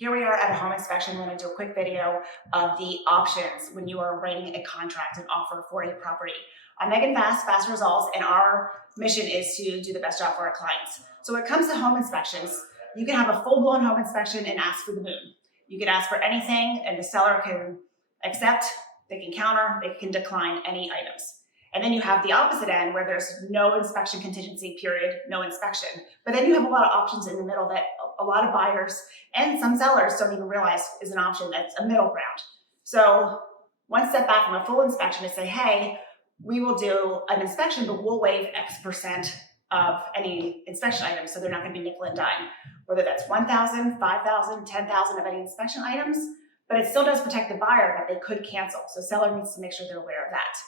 Here we are at a home inspection. We're going to do a quick video of the options when you are writing a contract and offer for a property. I'm Megan Fass, Fass Results, and our mission is to do the best job for our clients. So when it comes to home inspections, you can have a full-blown home inspection and ask for the moon. You can ask for anything and the seller can accept, they can counter, they can decline any items. And then you have the opposite end where there's no inspection contingency, period, no inspection. But then you have a lot of options in the middle that a lot of buyers and some sellers don't even realize is an option that's a middle ground. So one step back from a full inspection is say, hey, we will do an inspection, but we'll waive X% of any inspection items. So they're not going to be nickel and dime, whether that's 1,000, 5,000, 10,000 of any inspection items, but it still does protect the buyer that they could cancel. So seller needs to make sure they're aware of that.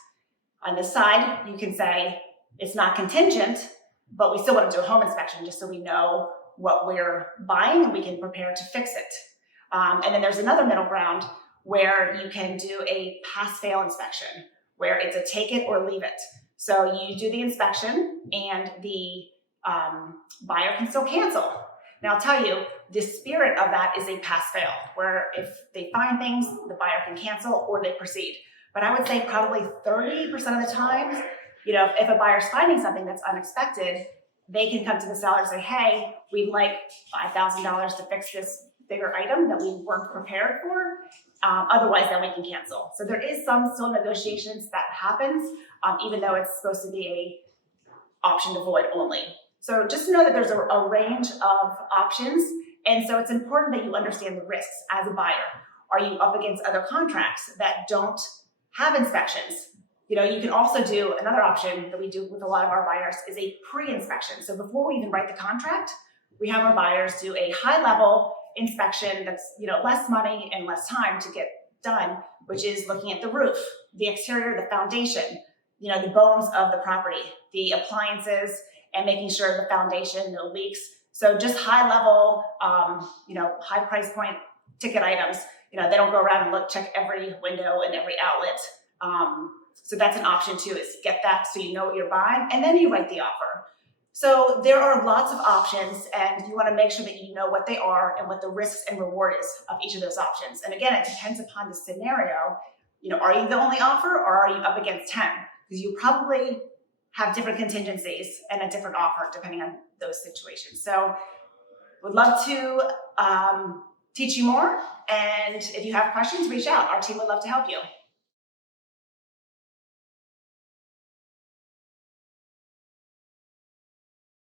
On this side, you can say it's not contingent, but we still want to do a home inspection just so we know what we're buying and we can prepare to fix it. And then there's another middle ground where you can do a pass-fail inspection, where it's a take it or leave it. So you do the inspection and the buyer can still cancel. Now I'll tell you, the spirit of that is a pass-fail, where if they find things, the buyer can cancel or they proceed. But I would say probably 30% of the time, if a buyer's finding something that's unexpected, they can come to the seller and say, hey, we'd like $5,000 to fix this bigger item that we weren't prepared for. Otherwise, then we can cancel. So there is some still negotiations that happens, even though it's supposed to be a option to void only. So just know that there's a range of options. And so it's important that you understand the risks as a buyer. Are you up against other contracts that don't have inspections? You can also do another option that we do with a lot of our buyers is a pre-inspection. So before we even write the contract, we have our buyers do a high-level inspection that's less money and less time to get done, which is looking at the roof, the exterior, the foundation, the bones of the property, the appliances, and making sure the foundation, no leaks. So just high-level, high price point ticket items. They don't go around and check every window and every outlet. So that's an option too, is get that so you know what you're buying, and then you write the offer. So there are lots of options, and you want to make sure that you know what they are and what the risks and reward is of each of those options. And again, it depends upon the scenario. Are you the only offer or are you up against 10? Because you probably have different contingencies and a different offer depending on those situations. So would love to teach you more. And if you have questions, reach out. Our team would love to help you.